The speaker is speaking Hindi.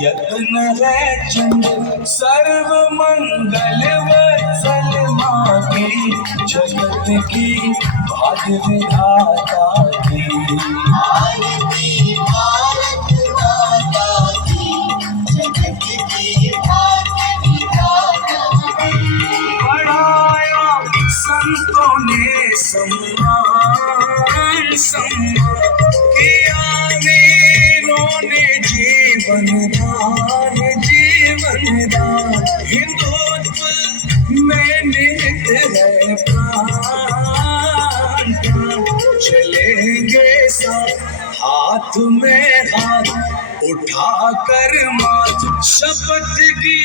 यत्न है चंद सर्व मंगल वत्सल मांगे, जगत की भाग्य विधाता की। आरती भारत माता की, जगत की भाग्य विधाता की। बढ़ाया संतों ने सम्मान सम्मान, किया वीरों ने जीवन दान जीवन दान। हिंदुत्व में निहित है प्राण प्राण, चलेंगे साथ हाथ में हाथ उठा कर माथ, शपथ की